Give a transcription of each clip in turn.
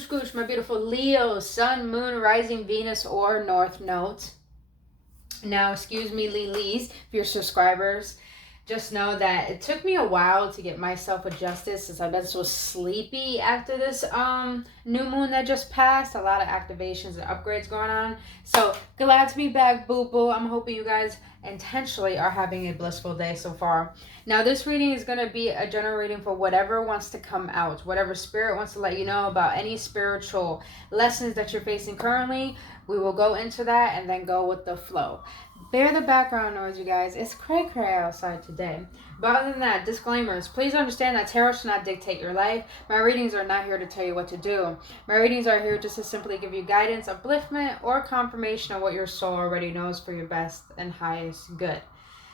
Goosh goosh, my beautiful Leo, Sun, Moon, Rising, Venus, or North Node. Now, excuse me, Lilies, if you're subscribers, just know that it took me a while to get myself adjusted since I've been so sleepy after this new moon that just passed. A lot of activations and upgrades going on. So glad to be back, boo boo. I'm hoping you guys intentionally are having a blissful day so far. Now, this reading is going to be a general reading for whatever wants to come out, whatever spirit wants to let you know about any spiritual lessons that you're facing currently. We will go into that and then go with the flow. Bear the background noise, you guys. It's cray-cray outside today. But other than that, disclaimers. Please understand that tarot should not dictate your life. My readings are not here to tell you what to do. My readings are here just to simply give you guidance, upliftment, or confirmation of what your soul already knows for your best and highest good.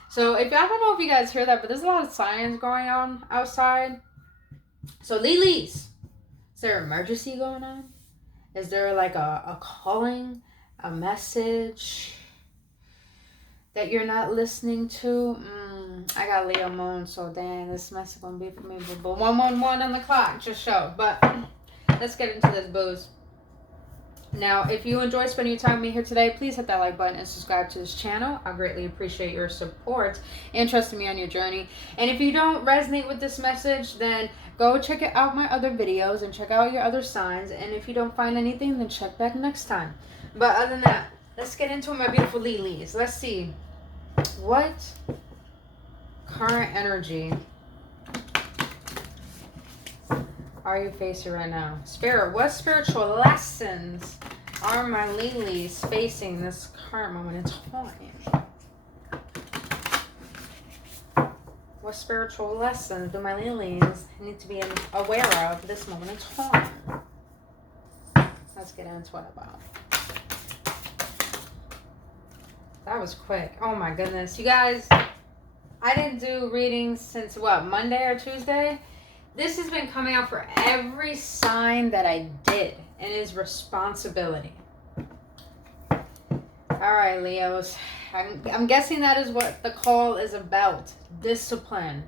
So I don't know if you guys hear that, but there's a lot of sirens going on outside. So Lilies, is there an emergency going on? Is there like a calling, a message that you're not listening to? I got Leo Moon, so dang, this mess is gonna be for me. But 111 on the clock just showed. But let's get into this booze. Now, if you enjoy spending your time with me here today, please hit that like button and subscribe to this channel. I greatly appreciate your support and trusting me on your journey. And if you don't resonate with this message, then go check out my other videos and check out your other signs. And if you don't find anything, then check back next time. But other than that, let's get into my beautiful Lilies. Let's see. What current energy are you facing right now? Spirit, what spiritual lessons are my Lilies facing this current moment in time? What spiritual lessons do my Lilies need to be aware of this moment in time? Let's get into it about. That was quick. Oh my goodness. You guys, I didn't do readings since what, Monday or Tuesday? This has been coming out for every sign that I did, and it is responsibility. Alright, Leos. I'm guessing that is what the call is about. Discipline.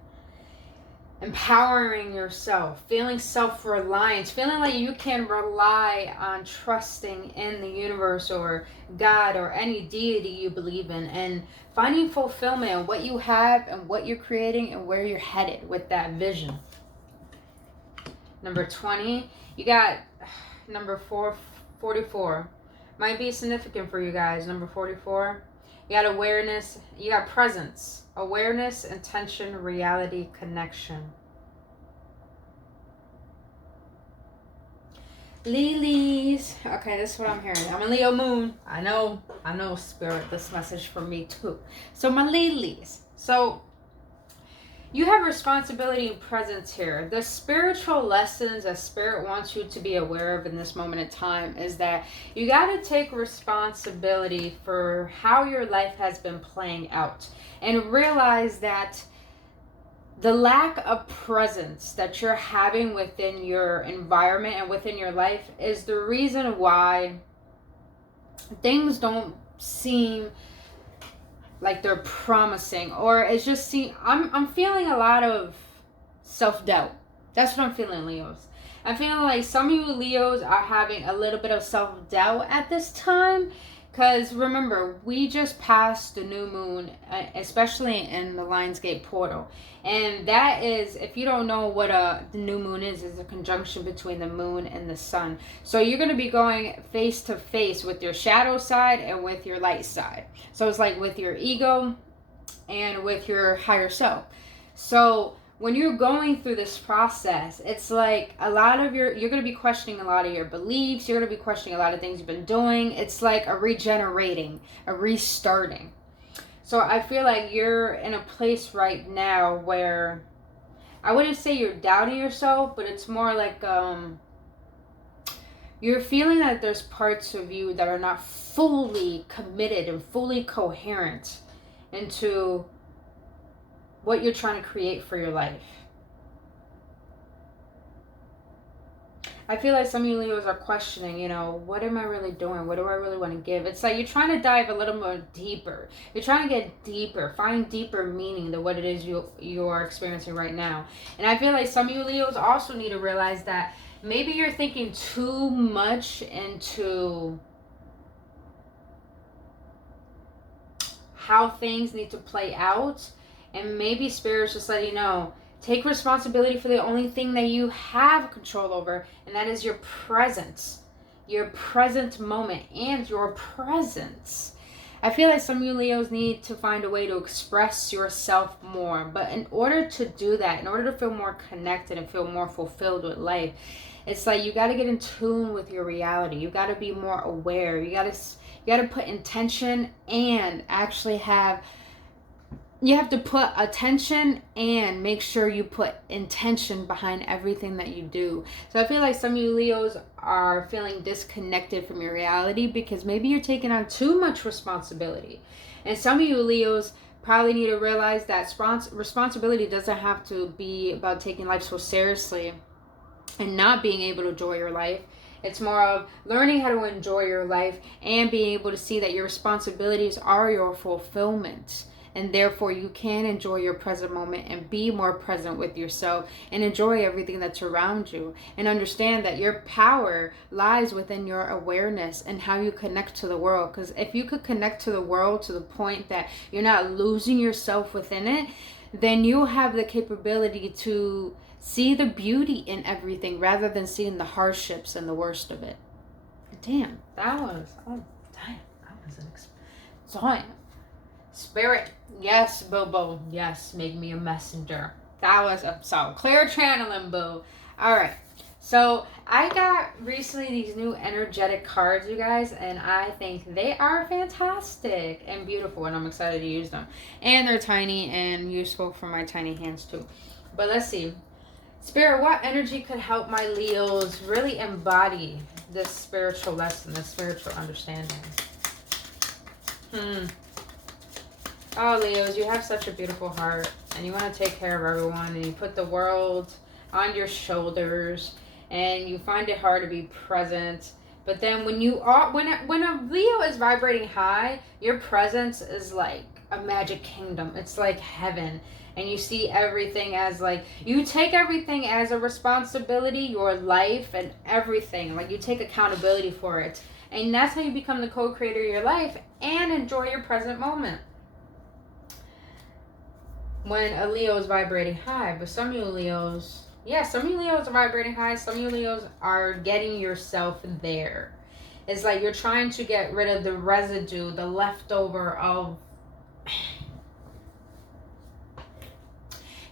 Empowering yourself. Feeling self-reliance. Feeling like you can rely on trusting in the universe or God or any deity you believe in. And finding fulfillment in what you have and what you're creating and where you're headed with that vision. Number 20. You got number 44. Might be significant for you guys. Number 44. You got awareness. You got presence. Awareness, intention, reality, connection. Lilies. Okay, this is what I'm hearing. I'm a Leo Moon. I know, Spirit, this message for me too. So my Lilies. So you have responsibility and presence here. The spiritual lessons that Spirit wants you to be aware of in this moment in time is that you got to take responsibility for how your life has been playing out and realize that the lack of presence that you're having within your environment and within your life is the reason why things don't seem like they're promising, or it's just I'm feeling a lot of self-doubt. That's what I'm feeling, Leos. I'm feeling like some of you Leos are having a little bit of self-doubt at this time, because remember, we just passed the new moon, especially in the Lionsgate portal. And that is, if you don't know what the new moon is a conjunction between the moon and the sun. So you're going to be going face to face with your shadow side and with your light side. So it's like with your ego and with your higher self. So when you're going through this process, it's like a lot of you're going to be questioning a lot of your beliefs. You're going to be questioning a lot of things you've been doing. It's like a regenerating, a restarting. So I feel like you're in a place right now where I wouldn't say you're doubting yourself, but it's more like you're feeling that there's parts of you that are not fully committed and fully coherent into what you're trying to create for your life. I feel like some of you Leos are questioning, what am I really doing? What do I really want to give? It's like you're trying to dive a little more deeper. You're trying to get deeper, find deeper meaning to what it is you are experiencing right now. And I feel like some of you Leos also need to realize that Maybe you're thinking too much into how things need to play out. And maybe Spirit's just letting you know, take responsibility for the only thing that you have control over, and that is your presence. Your present moment and your presence. I feel like some of you Leos need to find a way to express yourself more. But in order to do that, in order to feel more connected and feel more fulfilled with life, it's like you got to get in tune with your reality. You got to be more aware. You got to put intention and actually you have to put attention and make sure you put intention behind everything that you do. So I feel like some of you Leos are feeling disconnected from your reality because maybe you're taking on too much responsibility. And some of you Leos probably need to realize that responsibility doesn't have to be about taking life so seriously and not being able to enjoy your life. It's more of learning how to enjoy your life and being able to see that your responsibilities are your fulfillment. And therefore, you can enjoy your present moment and be more present with yourself and enjoy everything that's around you. And understand that your power lies within your awareness and how you connect to the world. Because if you could connect to the world to the point that you're not losing yourself within it, then you'll have the capability to see the beauty in everything rather than seeing the hardships and the worst of it. Damn, that was an Spirit, yes, boo. Yes, make me a messenger. That was so clear channeling, boo. All right. So I got recently these new energetic cards, you guys, and I think they are fantastic and beautiful, and I'm excited to use them. And they're tiny and useful for my tiny hands too. But let's see. Spirit, what energy could help my Leos really embody this spiritual lesson, this spiritual understanding? Oh, Leos, you have such a beautiful heart, and you want to take care of everyone, and you put the world on your shoulders, and you find it hard to be present. But then when a Leo is vibrating high, your presence is like a magic kingdom. It's like heaven. And you see everything as like, you take everything as a responsibility, your life and everything. Like you take accountability for it. And that's how you become the co-creator of your life and enjoy your present moment. When a Leo is vibrating high. But some of you Leos, some of you Leos are vibrating high. Some of you Leos are getting yourself there. It's like you're trying to get rid of the residue, the leftover of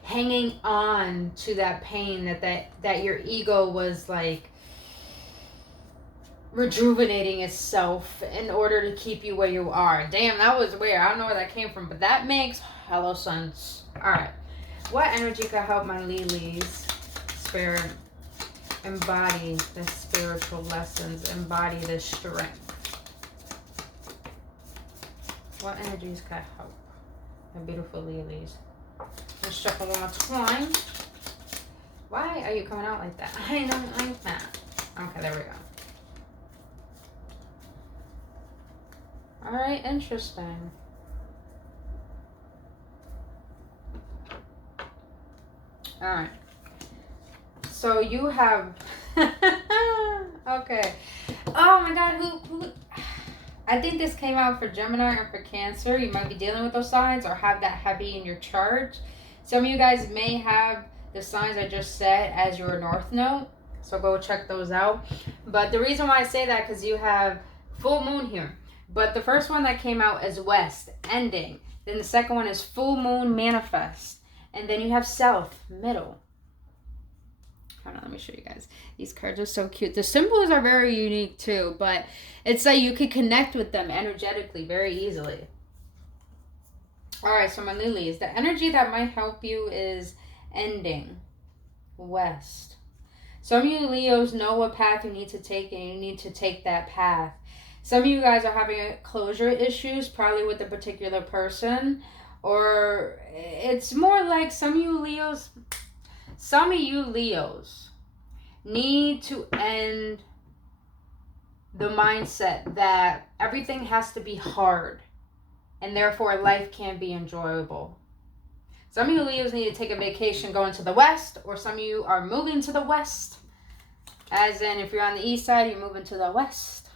hanging on to that pain that your ego was like rejuvenating itself in order to keep you where you are. Damn, that was weird. I don't know where that came from, but that makes hello sense. All right, what energy could help my Lilies, Spirit, embody the spiritual lessons, embody the strength? What energies could help my beautiful Lilies? Let's check one more time. Why are you coming out like that? I don't like that. Okay, there we go. All right, interesting. All right. So you have. Okay. Oh my God. Who? I think this came out for Gemini and for Cancer. You might be dealing with those signs or have that heavy in your chart. Some of you guys may have the signs I just said as your North Node. So go check those out. But the reason why I say that because you have full moon here. But the first one that came out is West, ending. Then the second one is full moon, manifest. And then you have South, middle. Hold on, let me show you guys. These cards are so cute. The symbols are very unique too, but it's like you could connect with them energetically very easily. All right, so my Lilies, the energy that might help you is ending, West. Some of you Leos know what path you need to take, and you need to take that path. Some of you guys are having closure issues, probably with a particular person, or it's more like some of you Leos need to end the mindset that everything has to be hard and therefore life can't be enjoyable. Some of you Leos need to take a vacation going to the West, or some of you are moving to the West. As in, if you're on the east side, you're moving to the west.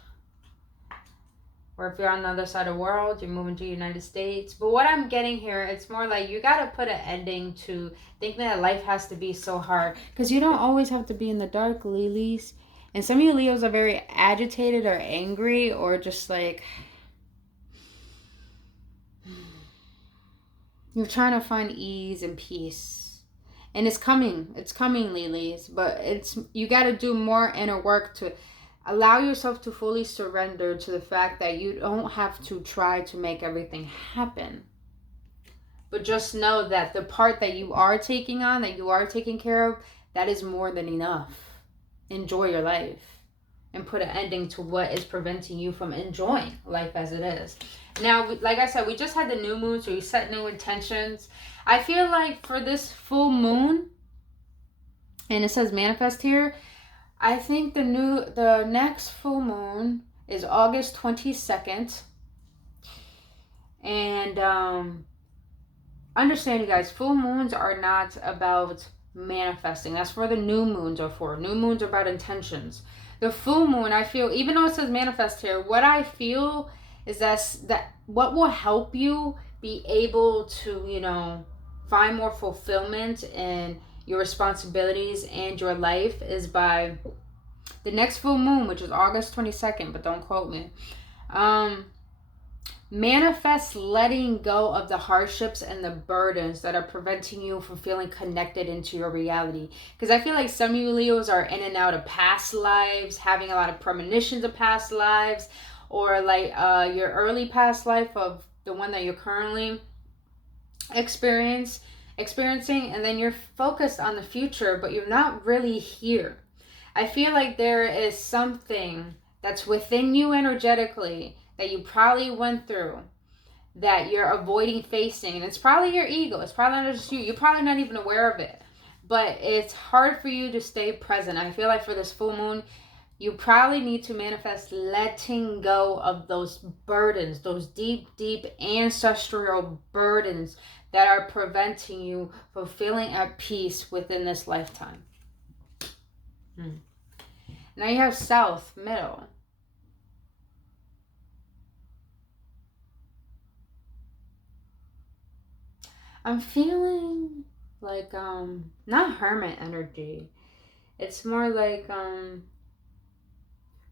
Or if you're on the other side of the world, you're moving to the United States. But what I'm getting here, it's more like you got to put an ending to thinking that life has to be so hard. Because you don't always have to be in the dark, Lilies. And some of you Leos are very agitated or angry or just like... You're trying to find ease and peace. And it's coming, Lilies. But you got to do more inner work to allow yourself to fully surrender to the fact that you don't have to try to make everything happen. But just know that the part that you are taking on, that you are taking care of, that is more than enough. Enjoy your life. And put an ending to what is preventing you from enjoying life as it is. Now, like I said, we just had the new moon, so we set new intentions. I feel like for this full moon, and it says manifest here, I think the next full moon is August 22nd. And understand, you guys, full moons are not about manifesting. That's where the new moons are for. New moons are about intentions. The full moon, I feel, even though it says manifest here, what I feel is that what will help you be able to, find more fulfillment in your responsibilities and your life is by the next full moon, which is August 22nd, but don't quote me. Manifest letting go of the hardships and the burdens that are preventing you from feeling connected into your reality. Because I feel like some of you Leos are in and out of past lives, having a lot of premonitions of past lives, or like your early past life of the one that you're currently experiencing, and then you're focused on the future, but you're not really here. I feel like there is something that's within you energetically that you probably went through that you're avoiding facing. And it's probably your ego. It's probably not just you. You're probably not even aware of it. But it's hard for you to stay present. I feel like for this full moon, you probably need to manifest letting go of those burdens, those deep, deep ancestral burdens that are preventing you from feeling at peace within this lifetime. Now you have south, middle. I'm feeling like not hermit energy. It's more like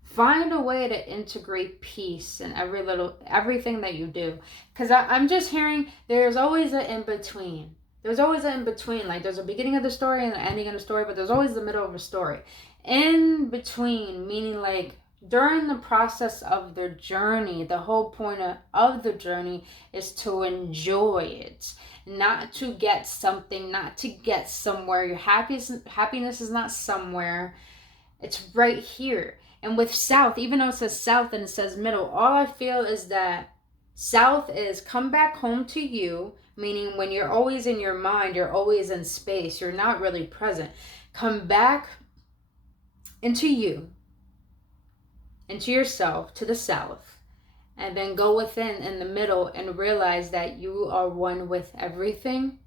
find a way to integrate peace in everything that you do. Because I'm just hearing there's always an in-between. There's always an in-between. Like there's a beginning of the story and an ending of the story, but there's always the middle of a story. In between, meaning like during the process of the journey, the whole point of the journey is to enjoy it. Not to get something, not to get somewhere. Your happiness is not somewhere. It's right here. And with south, even though it says south and it says middle, all I feel is that south is come back home to you, meaning when you're always in your mind, you're always in space, you're not really present. Come back into you, into yourself, to the south. And then go within in the middle and realize that you are one with everything.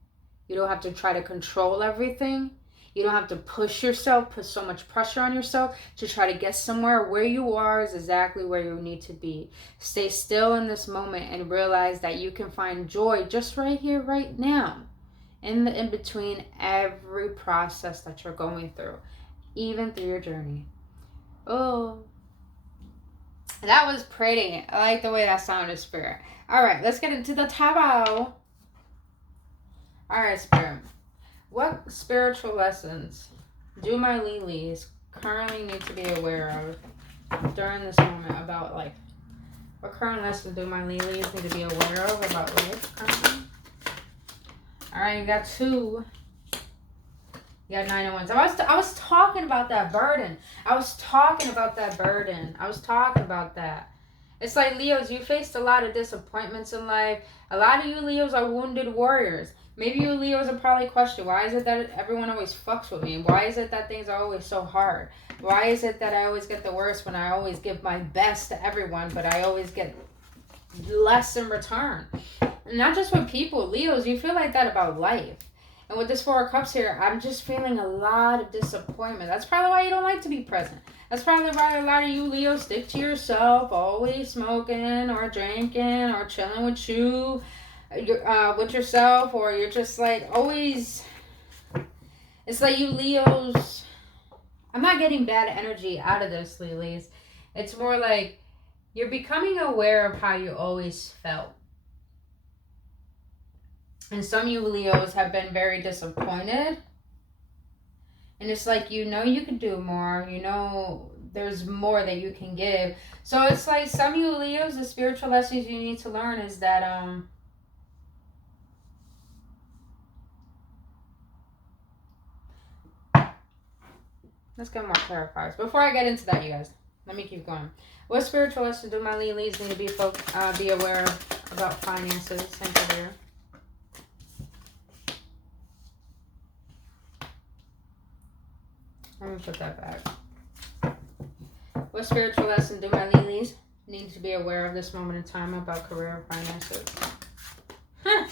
You don't have to try to control everything. You don't have to push yourself, put so much pressure on yourself to try to get somewhere. Where you are is exactly where you need to be. Stay still in this moment and realize that you can find joy just right here, right now. In between every process that you're going through. Even through your journey. Oh. That was pretty. I like the way that sounded, Spirit. All right, let's get into the tarot. All right, Spirit. What spiritual lessons do my Lilies currently need to be aware of during this moment about life? What current lessons do my Lilies need to be aware of about life currently? All right, you got 2. You got 9 of Wands. I was talking about that burden. I was talking about that. It's like, Leos, you faced a lot of disappointments in life. A lot of you Leos are wounded warriors. Maybe you Leos are probably questioning, why is it that everyone always fucks with me? Why is it that things are always so hard? Why is it that I always get the worst when I always give my best to everyone, but I always get less in return? And not just with people. Leos, you feel like that about life. And with this Four of Cups here, I'm just feeling a lot of disappointment. That's probably why you don't like to be present. That's probably why a lot of you Leos stick to yourself, always smoking or drinking or chilling with with yourself, or you're just like always. It's like you Leos. I'm not getting bad energy out of this, Lilies. It's more like you're becoming aware of how you always felt. And some of you Leos have been very disappointed. And it's like, you know you can do more. You know there's more that you can give. So it's like some of you Leos, the spiritual lessons you need to learn is that let's get more clarifiers. Before I get into that, you guys, let me keep going. What spiritual lesson do my Lilies need to be aware of about finances and career? Let me put that back. What spiritual lesson do my Lilies need to be aware of this moment in time about career and finances? Huh.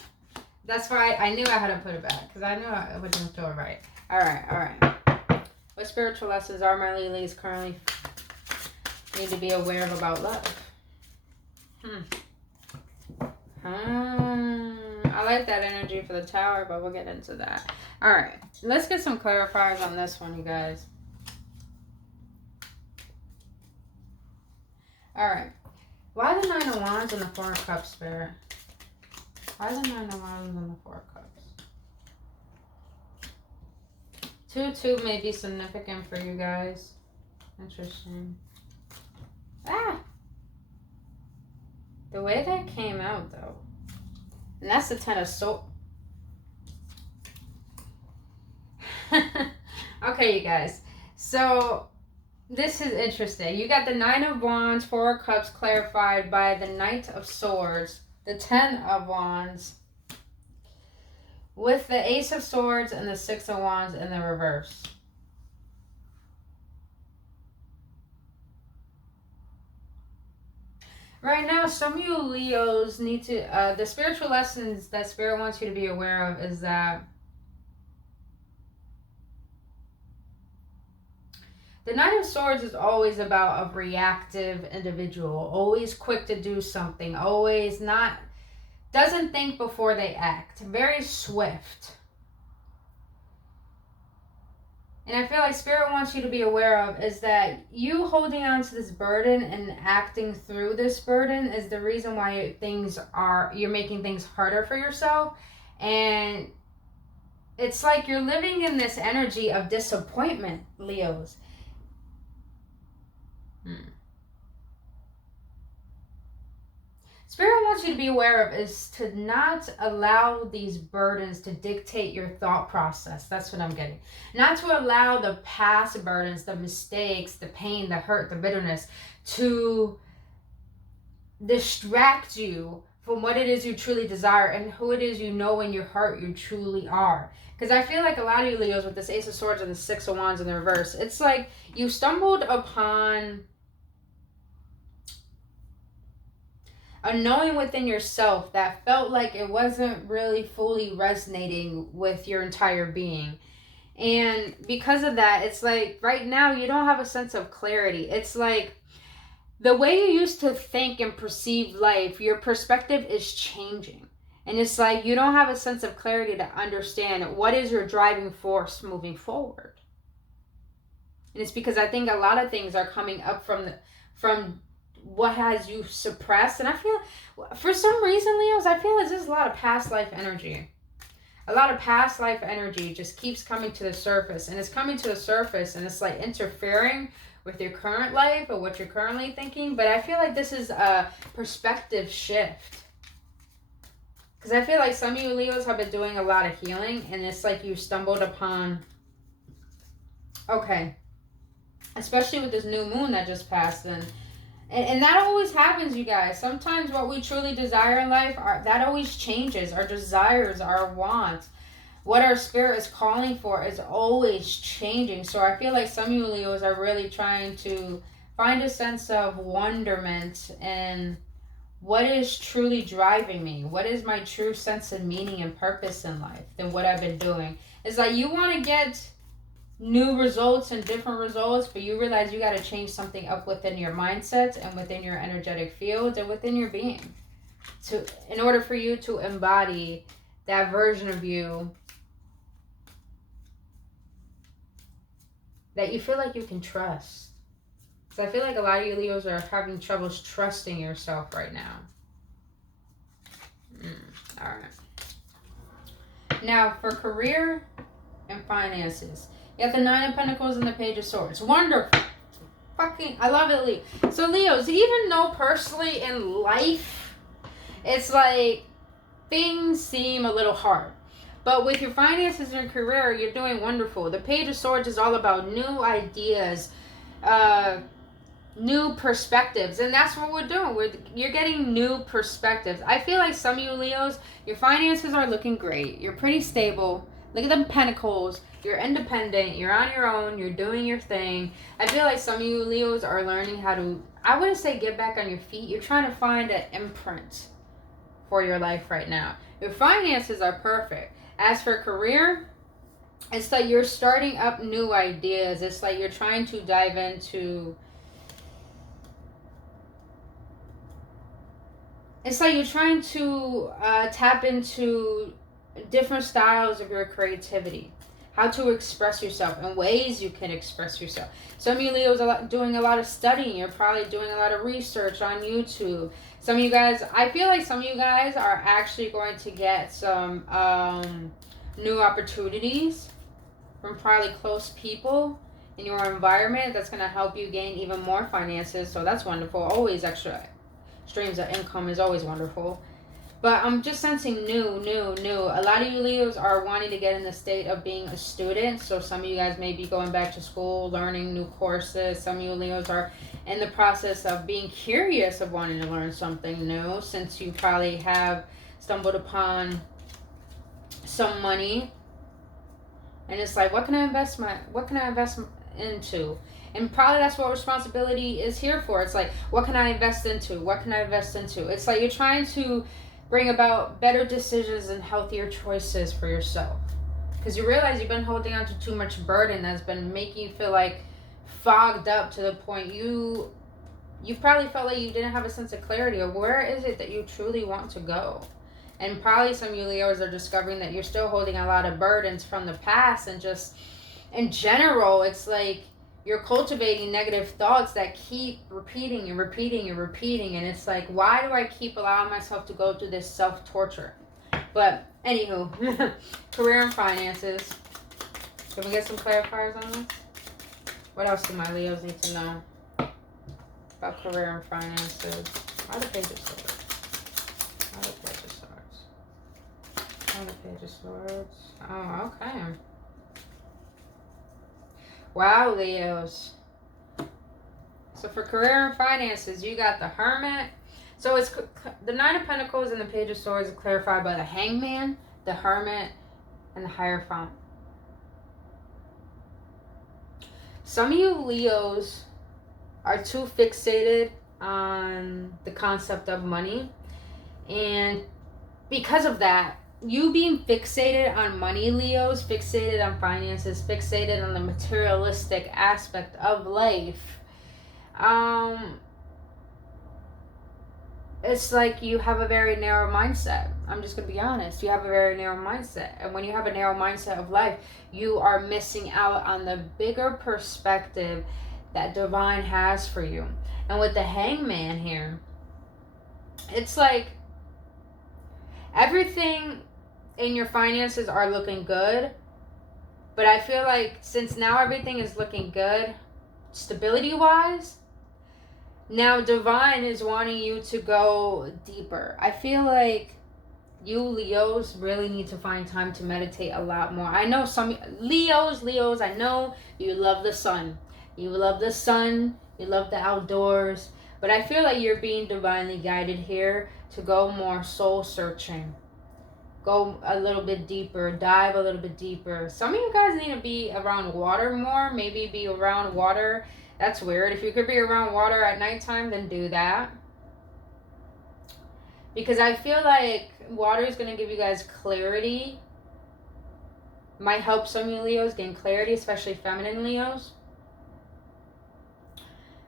That's why I knew I had to put it back, because I knew it wouldn't feel right. All right. What spiritual lessons are my Lilies currently need to be aware of about love? I like that energy for the Tower, but we'll get into that. All right, let's get some clarifiers on this one, you guys. All right, why the Nine of Wands and the Four of Cups, Spirit? Why the Nine of Wands and the Four of Cups? 2-2 may be significant for you guys. Interesting. The way that came out, though. And that's the Ten of Swords. Okay, you guys. So, this is interesting. You got the Nine of Wands, Four of Cups clarified by the Knight of Swords, the Ten of Wands, with the Ace of Swords and the Six of Wands in the reverse. Right now, some of you Leos need to, the spiritual lessons that Spirit wants you to be aware of is that the Knight of Swords is always about a reactive individual, always quick to do something, always doesn't think before they act, very swift. And I feel like Spirit wants you to be aware of is that you holding on to this burden and acting through this burden is the reason why you're making things harder for yourself. And it's like you're living in this energy of disappointment, Leos. Spirit wants you to be aware of is to not allow these burdens to dictate your thought process. That's what I'm getting. Not to allow the past burdens, the mistakes, the pain, the hurt, the bitterness to distract you from what it is you truly desire and who it is you know in your heart you truly are. Because I feel like a lot of you Leos with this Ace of Swords and the Six of Wands in the reverse, it's like you stumbled upon a knowing within yourself that felt like it wasn't really fully resonating with your entire being. And because of that, it's like right now you don't have a sense of clarity. It's like the way you used to think and perceive life, your perspective is changing. And it's like you don't have a sense of clarity to understand what is your driving force moving forward. And it's because I think a lot of things are coming up from what has you suppressed. And I feel, for some reason, Leos, I feel like there's a lot of past life energy. A lot of past life energy just keeps coming to the surface. And it's coming to the surface and it's like interfering with your current life or what you're currently thinking. But I feel like this is a perspective shift. Because I feel like some of you Leos have been doing a lot of healing. And it's like you stumbled upon, okay, especially with this new moon that just passed. And that always happens, you guys. Sometimes what we truly desire in life, that always changes. Our desires, our wants, what our spirit is calling for is always changing. So I feel like some of you Leos are really trying to find a sense of wonderment and what is truly driving me? What is my true sense of meaning and purpose in life than what I've been doing? It's like you want to get new results and different results, but you realize you got to change something up within your mindset and within your energetic field and within your being in order for you to embody that version of you that you feel like you can trust. So I feel like a lot of you Leos are having troubles trusting yourself right now. All right. Now for career and finances, you have the Nine of Pentacles and the Page of Swords. Wonderful. I love it, Leo. So Leos, even though personally in life, it's like things seem a little hard. But with your finances and career, you're doing wonderful. The Page of Swords is all about new ideas, new perspectives, and that's what we're doing. You're getting new perspectives. I feel like some of you Leos, your finances are looking great. You're pretty stable. Look at them pentacles. You're independent. You're on your own. You're doing your thing. I feel like some of you Leos are learning how to, I wouldn't say get back on your feet. You're trying to find an imprint for your life right now. Your finances are perfect. As for career, it's like you're starting up new ideas. It's like you're trying to dive into, it's like you're trying to tap into different styles of your creativity, how to express yourself and ways you can express yourself. Some of you Leos are doing a lot of studying. You're probably doing a lot of research on YouTube. Some of you guys, I feel like some of you guys are actually going to get some new opportunities from probably close people in your environment that's going to help you gain even more finances. So that's wonderful. Always extra streams of income is always wonderful. But I'm just sensing new. A lot of you Leos are wanting to get in the state of being a student. So some of you guys may be going back to school, learning new courses. Some of you Leos are in the process of being curious of wanting to learn something new, since you probably have stumbled upon some money. And it's like, what can I invest into? And probably that's what responsibility is here for. It's like, what can I invest into? What can I invest into? It's like you're trying to bring about better decisions and healthier choices for yourself. Because you realize you've been holding on to too much burden that's been making you feel like fogged up to the point you probably felt like you didn't have a sense of clarity of where is it that you truly want to go. And probably some of you Leos are discovering that you're still holding a lot of burdens from the past, and just in general, it's like you're cultivating negative thoughts that keep repeating. And it's like, why do I keep allowing myself to go through this self-torture? But anywho, career and finances. Can we get some clarifiers on this? What else do my Leos need to know about career and finances? Why the Page of Swords? Why the Page of Swords? Why the Page of Swords? Oh, okay. Wow, Leos. So for career and finances, you got the Hermit. So it's the Nine of Pentacles and the Page of Swords are clarified by the Hangman, the Hermit, and the Hierophant. Some of you Leos are too fixated on the concept of money. And because of that, you being fixated on money, Leos, fixated on finances, fixated on the materialistic aspect of life, it's like you have a very narrow mindset. I'm just going to be honest. You have a very narrow mindset. And when you have a narrow mindset of life, you are missing out on the bigger perspective that divine has for you. And with the Hangman here, it's like everything in your finances are looking good, but I feel like since now everything is looking good stability wise, now divine is wanting you to go deeper. I feel like you Leos really need to find time to meditate a lot more. I know some Leos, I know you love the sun. You love the outdoors, but I feel like you're being divinely guided here to go more soul searching. Go a little bit deeper, dive a little bit deeper. Some of you guys need to be around water more, maybe be around water. That's weird. If you could be around water at nighttime, then do that. Because I feel like water is going to give you guys clarity. Might help some of you Leos gain clarity, especially feminine Leos.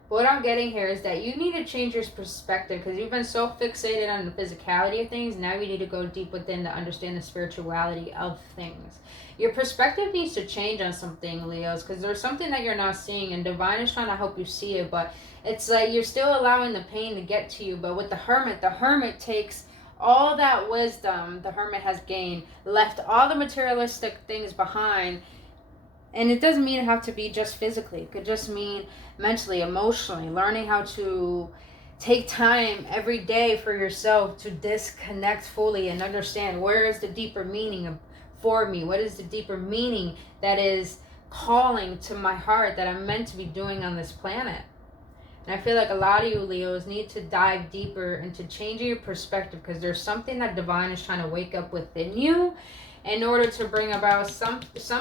What I'm getting here is that you need to change your perspective because you've been so fixated on the physicality of things. Now you need to go deep within to understand the spirituality of things. Your perspective needs to change on something, Leos, because there's something that you're not seeing, and Divine is trying to help you see it, but it's like you're still allowing the pain to get to you. But with the Hermit takes all that wisdom the Hermit has gained, left all the materialistic things behind. And it doesn't mean it have to be just physically. It could just mean mentally, emotionally, learning how to take time every day for yourself to disconnect fully and understand where is the deeper meaning for me. What is the deeper meaning that is calling to my heart that I'm meant to be doing on this planet? And I feel like a lot of you Leos need to dive deeper into changing your perspective because there's something that Divine is trying to wake up within you in order to bring about some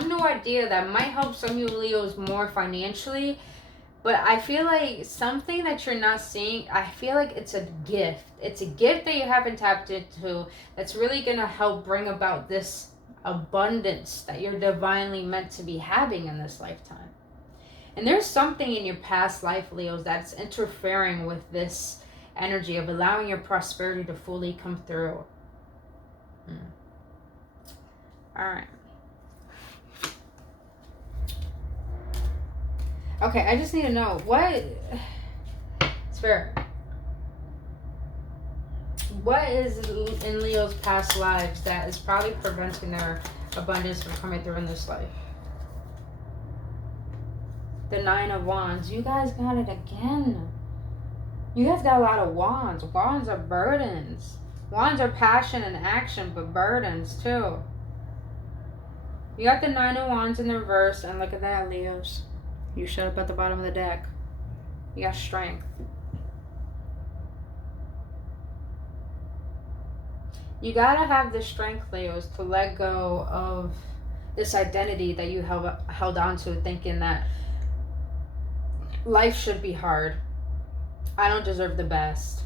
new idea that might help some of you Leos more financially. But I feel like something that you're not seeing, I feel like it's a gift. It's a gift that you haven't tapped into that's really going to help bring about this abundance that you're divinely meant to be having in this lifetime. And there's something in your past life, Leos, that's interfering with this energy of allowing your prosperity to fully come through. All right. Okay, I just need to know what Spirit. What is in Leo's past lives that is probably preventing their abundance from coming through in this life? The 9 of Wands. You guys got it again. You guys got a lot of wands. Wands are burdens. Wands are passion and action, but burdens too. You got the 9 of Wands in the reverse, and look at that, Leos. You showed up at the bottom of the deck. You got strength. You gotta have the strength, Leos, to let go of this identity that you held on to, thinking that life should be hard. I don't deserve the best.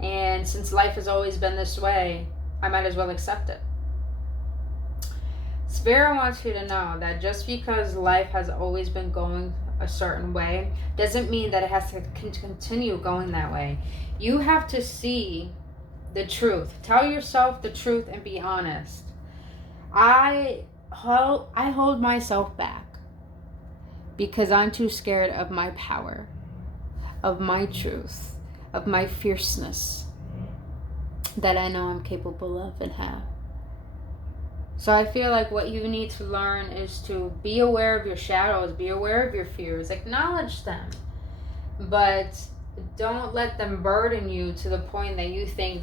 And since life has always been this way, I might as well accept it. Spirit wants you to know that just because life has always been going a certain way doesn't mean that it has to continue going that way. You have to see the truth. Tell yourself the truth and be honest. I hold myself back because I'm too scared of my power, of my truth, of my fierceness that I know I'm capable of and have. So I feel like what you need to learn is to be aware of your shadows, be aware of your fears, acknowledge them, but don't let them burden you to the point that you think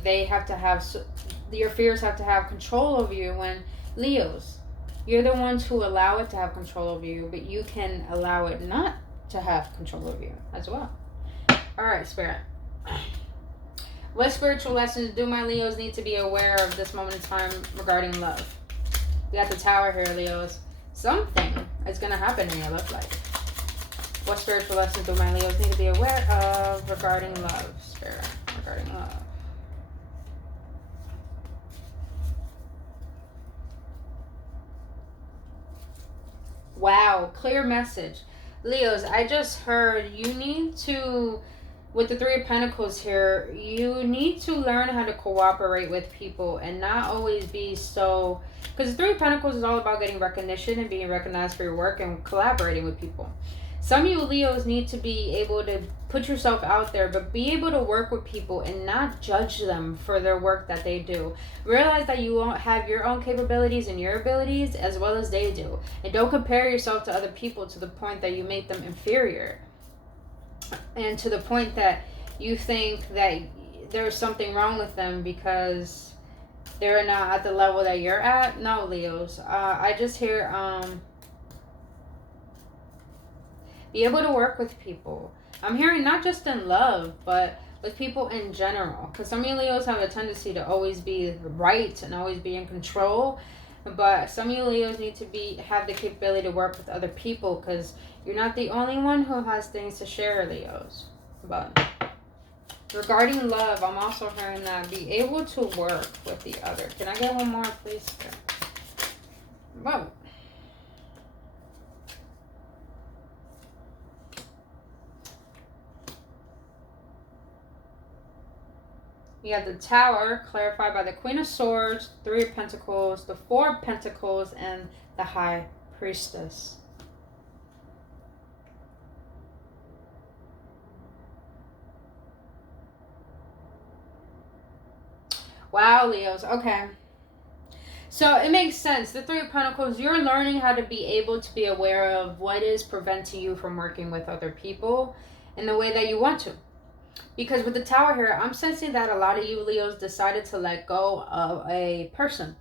your fears have to have control over you. When Leos, you're the ones who allow it to have control over you, but you can allow it not to have control over you as well. All right, Spirit. What spiritual lessons do my Leos need to be aware of this moment in time regarding love? We got the Tower here, Leos. Something is going to happen in your love life. What spiritual lessons do my Leos need to be aware of regarding love, Spirit? Regarding love. Wow, clear message. Leos, I just heard you need to, with the 3 of Pentacles here, you need to learn how to cooperate with people and not always be so... Because the 3 of Pentacles is all about getting recognition and being recognized for your work and collaborating with people. Some of you Leos need to be able to put yourself out there, but be able to work with people and not judge them for their work that they do. Realize that you have your own capabilities and your abilities as well as they do. And don't compare yourself to other people to the point that you make them inferior. And to the point that you think that there's something wrong with them because they're not at the level that you're at. No, Leos. I just hear... be able to work with people. I'm hearing not just in love, but with people in general. Because some of you Leos have a tendency to always be right and always be in control. But some of you Leos need to have the capability to work with other people, because you're not the only one who has things to share, Leos. But Regarding love, I'm also hearing that be able to work with the other. Can I get one more, please? Whoa. You got the Tower, clarified by the Queen of Swords, Three of Pentacles, the Four of Pentacles, and the High Priestess. Wow, Leos. Okay. So it makes sense. The Three of Pentacles, you're learning how to be able to be aware of what is preventing you from working with other people in the way that you want to. Because with the Tower here, I'm sensing that a lot of you Leos decided to let go of a person.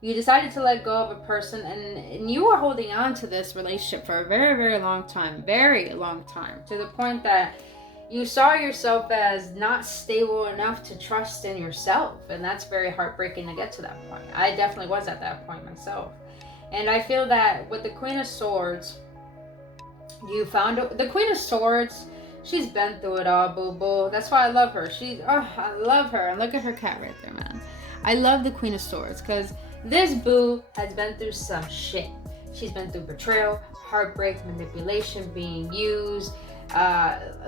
You decided to let go of a person, and you were holding on to this relationship for a very, very long time. Very long time. To the point that you saw yourself as not stable enough to trust in yourself. And that's very heartbreaking to get to that point. I definitely was at that point myself. And I feel that with the Queen of Swords, you found the Queen of Swords. She's been through it all, boo-boo. That's why I love her. I love her. And look at her cat right there, man. I love the Queen of Swords because this boo has been through some shit. She's been through betrayal, heartbreak, manipulation, being used,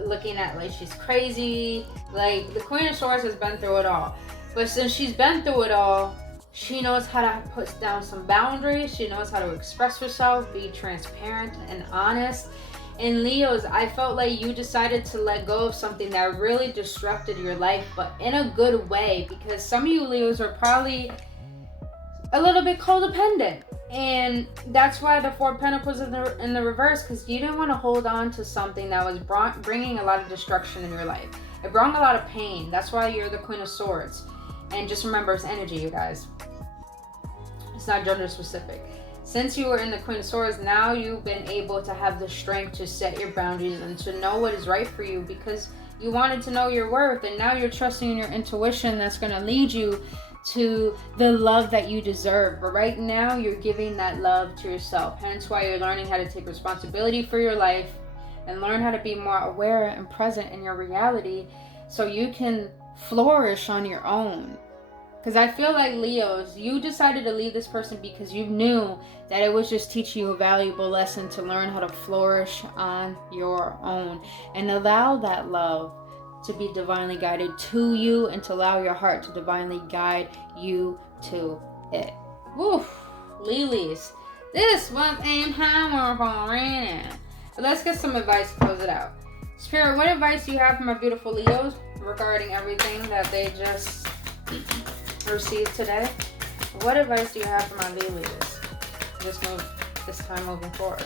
looking at like she's crazy. Like, the Queen of Swords has been through it all. But since she's been through it all, she knows how to put down some boundaries. She knows how to express herself, be transparent and honest. And Leos, I felt like you decided to let go of something that really disrupted your life, but in a good way, because some of you Leos are probably a little bit codependent. And that's why the Four of Pentacles in the reverse, because you didn't want to hold on to something that was bringing a lot of destruction in your life. It brought a lot of pain. That's why you're the Queen of Swords. And just remember, it's energy, you guys. It's not gender specific. Since you were in the Queen of Swords, now you've been able to have the strength to set your boundaries and to know what is right for you, because you wanted to know your worth, and now you're trusting in your intuition that's going to lead you to the love that you deserve. But right now you're giving that love to yourself. Hence why you're learning how to take responsibility for your life and learn how to be more aware and present in your reality so you can flourish on your own. Because I feel like Leos, you decided to leave this person because you knew that it was just teaching you a valuable lesson to learn how to flourish on your own and allow that love to be divinely guided to you and to allow your heart to divinely guide you to it. Woof, Lilies. This was ain't how we're going. But let's get some advice to close it out. Spirit, what advice do you have for my beautiful Leos regarding everything that they just received today? What advice do you have for my Lilies? This time moving forward.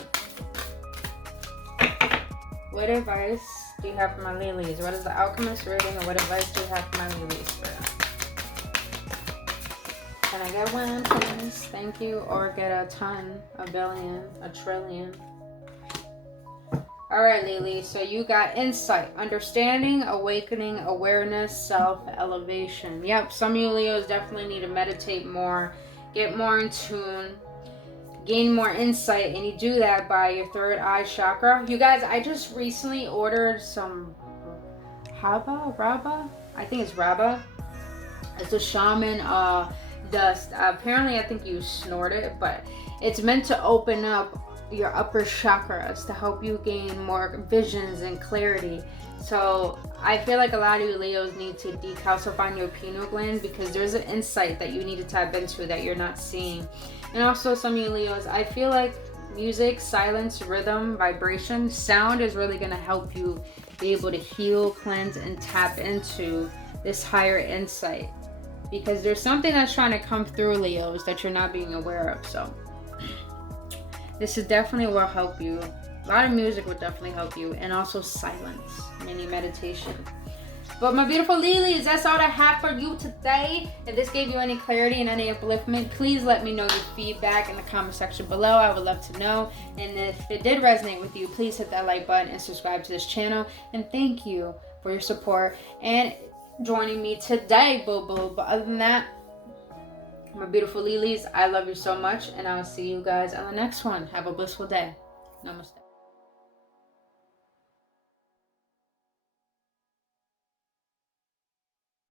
What advice do you have for my Lilies? What is the Alchemist reading, and what advice do you have for my Lilies, Spirit? Can I get one, please? Thank you. Or get a ton, a billion, a trillion. All right, Lily. So you got insight, understanding, awakening, awareness, self-elevation. Yep, some of you Leos definitely need to meditate more, get more in tune, gain more insight, and you do that by your third eye chakra. You guys, I just recently ordered some Raba? I think it's Raba. It's a shaman dust. Apparently, I think you snort it, but it's meant to open up your upper chakras to help you gain more visions and clarity. So I feel like a lot of you Leos need to decalcify your pineal gland, because there's an insight that you need to tap into that you're not seeing. And also some of you Leos, I feel like music, silence, rhythm, vibration, sound is really going to help you be able to heal, cleanse, and tap into this higher insight, because there's something that's trying to come through, Leos, that you're not being aware of. So this is definitely will help you. A lot of music will definitely help you, and also silence, mini meditation. But my beautiful Lilies, that's all I have for you today. If this gave you any clarity and any upliftment, please let me know your feedback in the comment section below. I would love to know. And if it did resonate with you, please hit that like button and subscribe to this channel. And thank you for your support and joining me today, boo-boo. But other than that, my beautiful Lilies, I love you so much, and I'll see you guys on the next one. Have a blissful day. Namaste.